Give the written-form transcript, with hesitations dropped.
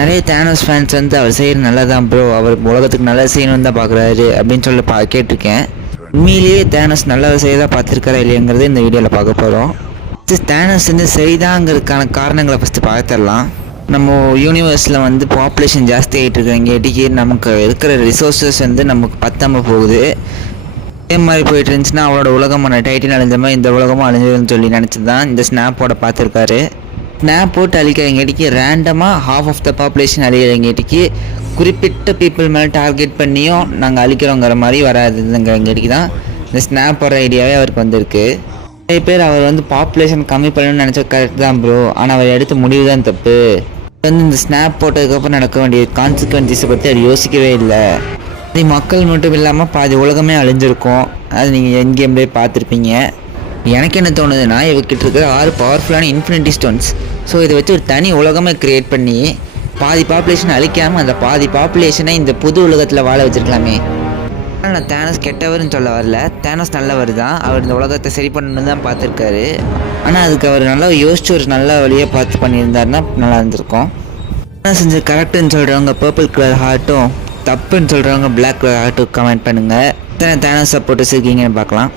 நிறைய Thanos fans வந்து அவர் செய்கிற நல்லா தான் ப்ரோ, அவர் உலகத்துக்கு நல்லா செய்யணும்னு தான் பார்க்குறாரு அப்படின்னு சொல்லி கேட்டிருக்கேன். உண்மையிலேயே தேனோஸ் நல்லா செய்யறதா பார்த்துருக்காரா இல்லையாங்கிறது இந்த வீடியோவில் பார்க்க போகிறோம். தேனோஸ் வந்து சரிதாங்கிறதுக்கான காரணங்களை ஃபஸ்ட்டு பார்த்துடலாம். நம்ம யூனிவர்ஸில் வந்து பாப்புலேஷன் ஜாஸ்தி ஆகிட்டு இருக்கிறங்காட்டிக்கு நமக்கு இருக்கிற ரிசோர்ஸஸ் வந்து நமக்கு பத்தாமல் போகுது. இதே மாதிரி போயிட்டு இருந்துச்சுன்னா அவளோட உலகமான டைட்டில் அழிஞ்ச மாதிரி இந்த உலகமும் அழிஞ்சதுன்னு சொல்லி நினச்சி தான் இந்த ஸ்னாப்போட பார்த்துருக்காரு. ஸ்னாப் போட்டு அழிக்கிறங்காட்டிக்கு ரேண்டமாக ஹாஃப் ஆஃப் த பாப்புலேஷன் அழிக்கிறங்காட்டிக்கு குறிப்பிட்ட பீப்புள் மேலே டார்கெட் பண்ணியும் நாங்கள் அழிக்கிறோங்கிற மாதிரி வராதுங்கிறங்காட்டிக்கு தான் இந்த ஸ்னாப் போடுற ஐடியாவே அவருக்கு வந்திருக்கு. நிறைய பேர் அவர் வந்து பாப்புலேஷன் கம்மி பண்ணணும்னு நினச்சா கரெக்ட் தான் ப்ரோ, ஆனால் அவர் எடுத்த முடிவு தான் தப்பு. வந்து இந்த ஸ்னாப் போட்டதுக்கப்புறம் நடக்க வேண்டிய கான்சிக்வன்சஸை பற்றி அவர் யோசிக்கவே இல்லை. அது மக்கள் மட்டும் இல்லாமல் பாதி உலகமே அழிஞ்சிருக்கும். அது நீங்கள் என் கேம்லேயே பார்த்துருப்பீங்க. எனக்கு என்ன தோணுதுன்னா, இவக்கிட்ட இருக்கிற 6 பவர்ஃபுல்லான இன்ஃபினிட்டி ஸ்டோன்ஸ். ஸோ இதை வச்சு ஒரு தனி உலகமே க்ரியேட் பண்ணி பாதி பாப்புலேஷன் அழிக்காமல் அந்த பாதி பாப்புலேஷனை இந்த புது உலகத்தில் வாழ வச்சுருக்கலாமே. ஆனால் நான் தேனோஸ் கெட்டவர்னு சொல்ல வரல, தேனோஸ் நல்லவர் தான். அவர் இந்த உலகத்தை சரி பண்ணணுன்னு தான் பார்த்துருக்காரு. ஆனால் அதுக்கு அவர் நல்லா யோசிச்சு ஒரு நல்ல வழியை பார்த்து பண்ணியிருந்தாருன்னா நல்லா இருந்திருக்கும். செஞ்ச கரெக்டுன்னு சொல்கிறவங்க பர்பிள் கலர் ஹார்ட்டும், தப்புன்னு சொல்கிறவங்க பிளாக் கலர் ஹார்ட்டும் கமெண்ட் பண்ணுங்கள். எத்தனை தேனோஸ் சப்போர்ட்டர்ஸ் இருக்கீங்கன்னு பார்க்கலாம்.